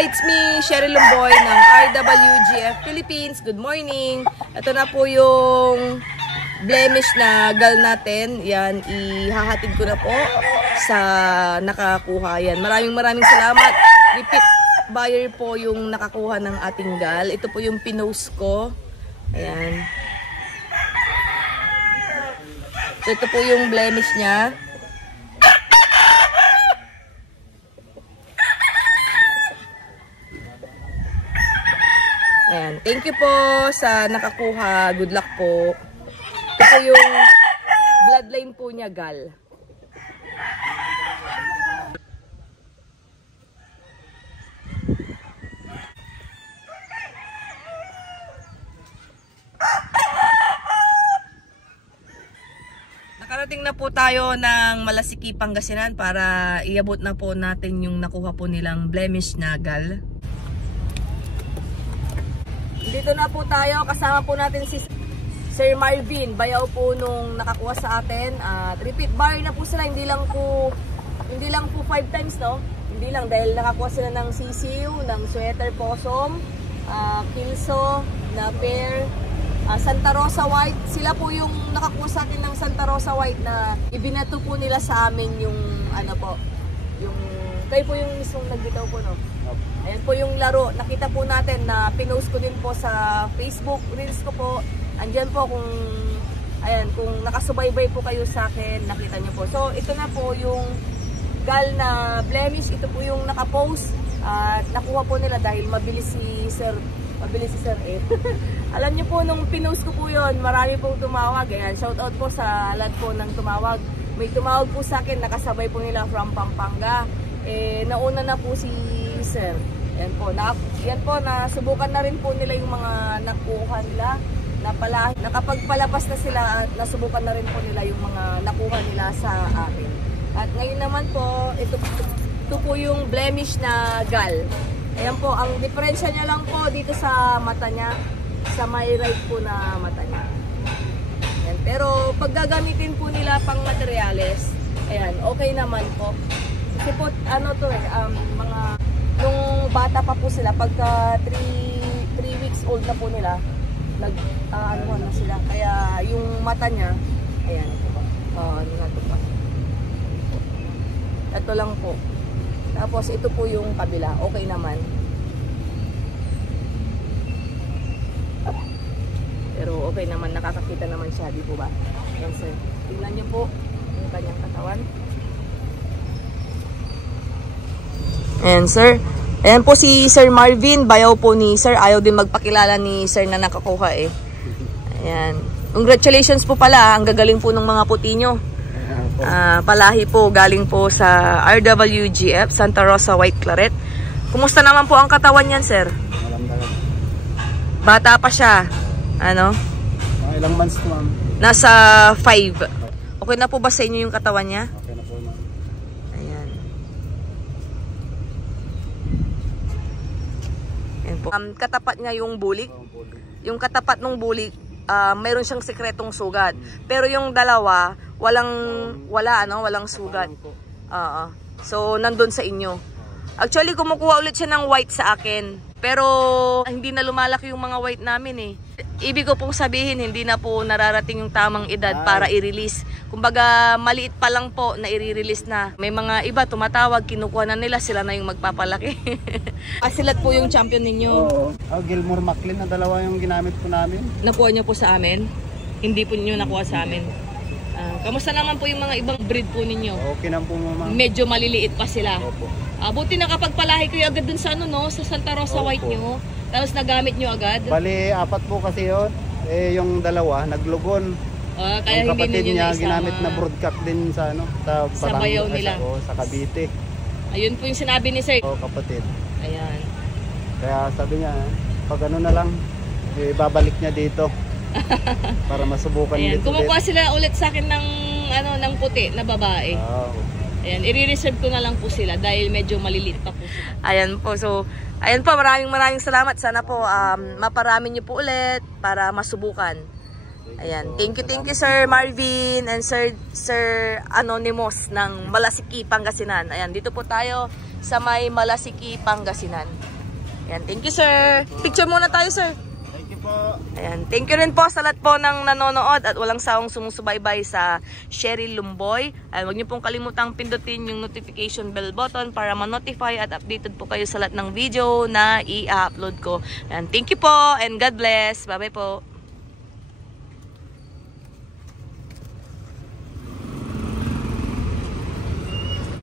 It's me, Cheryl Lumboy ng RWGF Philippines. Good morning. Ito na po yung blemish na gal natin. Yan, ihahatid ko na po sa nakakuha yan. Maraming salamat. Repeat buyer po yung nakakuha ng ating gal. Ito po yung pinost ko. Ayan. So, ito po yung blemish niya. Ayan. Thank you po sa nakakuha. Good luck po. Ito po yung bloodline po niya, gal. Nakarating na po tayo ng Malasiki, Pangasinan para iabot na po natin yung nakuha po nilang blemish na gal. Dito na po tayo, kasama po natin si Sir Marvin, bayaw po nung nakakuha sa atin. Repeat buyer na po sila, hindi lang po 5 times, no? Hindi lang, dahil nakakuha sila ng sisiw, ng sweater possum, kilso, na pear, Santa Rosa White. Sila po yung nakakuha sa atin ng Santa Rosa White na ibinato po nila sa amin yung ano po, yung kayo po yung mismong nagbitaw po, no? Ayan po yung laro. Nakita po natin na pinost ko din po sa Facebook Reels ko po. Andyan po kung nakasubaybay po kayo sa akin, nakita niyo po. So ito na po yung gal na blemish. Ito po yung nakapost at nakuha po nila dahil mabilis si Sir Ed. Alam niyo po nung pinost ko po yun, marami pong tumawag. Ayan, shout out po sa lahat po ng tumawag. May tumawag po sa akin, nakasabay po nila from Pampanga. Nauna na po si Sir. Yan po, nasubukan na rin po nila yung mga nakuha nila. Nakapagpalabas na sila at nasubukan na rin po nila yung mga nakuha nila sa akin. At ngayon naman po, ito po yung blemish na gal. Ayan po, ang diferensya niya lang po dito sa mata niya, sa may right po na mata niya. Ayan, pero pag gagamitin po nila pang materyales, ayan, okay naman po. Kasi po, mga nung bata pa po sila, pagka 3 weeks old na po nila, na sila. Kaya yung mata niya, ayan, ito lang po. Tapos ito po yung kabila, okay naman. Pero okay naman, nakakakita naman siya, di po ba? Yan, sir. Tingnan niyo po yung kanyang katawan. Ayan, sir. Ayan po si Sir Marvin, bayaw po ni Sir. Ayaw din magpakilala ni Sir na nakakuha eh. Ayan. Congratulations po pala. Ang gagaling po ng mga puti nyo. Palahi po, galing po sa RWGF, Santa Rosa White Claret. Kumusta naman po ang katawan niyan, Sir? Bata pa siya. Ano? Ilang months na, ma'am? Nasa 5. Okay na po ba sa inyo yung katawan niya? Okay na po, ma'am. Ayan. Ayan po. Katapat niya yung bulik. Yung katapat ng bulik, mayroon siyang sikretong sugat. Pero yung dalawa, walang sugat. So, nandun sa inyo. Actually, kumukuha ulit siya ng white sa akin. Pero, hindi na lumalaki yung mga white namin eh. Ibig ko pong sabihin, hindi na po nararating yung tamang edad para i-release. Kumbaga, maliit pa lang po na i-release na. May mga iba tumatawag, kinukuha na nila, sila na yung magpapalaki. Asilat po yung champion ninyo. Oo. Gilmore Macklin na dalawa yung ginamit po namin. Nakuha nyo po sa amin? Hindi po nyo nakuha sa amin. Kamusta naman po yung mga ibang breed po ninyo? Okay na po, ma'am. Medyo maliliit pa sila. Opo. Buti nakapagpalahi kayo agad dun sa sa Santa Rosa White nyo. Tapos nagamit nyo agad. Bali, 4 po kasi yun. Yung dalawa, naglugon. Kaya yung kapatid hindi niya, naisama. ginamit na broadcast din sa sa bayaw nila. Sa Cavite. Ayun po yung sinabi ni Sir. Kapatid. Ayan. Kaya sabi niya, pag ano na lang, babalik niya dito. Para masubukan Ayan. dito. Kumukuha sila ulit sa akin ng puti na babae. Ayan, i-reserve ko na lang po sila dahil medyo maliliit pa po sila. Ayan po, so, ayan po, maraming salamat. Sana po, maparami nyo po ulit para masubukan. Ayan, thank you Sir Marvin and Sir Anonymous ng Malasiki, Pangasinan. Ayan, dito po tayo sa may Malasiki, Pangasinan. Ayan, thank you sir. Picture muna tayo sir. Thank you po. Ayan, thank you rin po sa lahat po ng nanonood at walang sawang sumusubaybay sa Cheryl Lumboy. Ay, huwag niyo pong kalimutang pindutin yung notification bell button para ma-notify at updated po kayo sa lahat ng video na i-upload ko. Ayan, thank you po and God bless. Bye-bye po.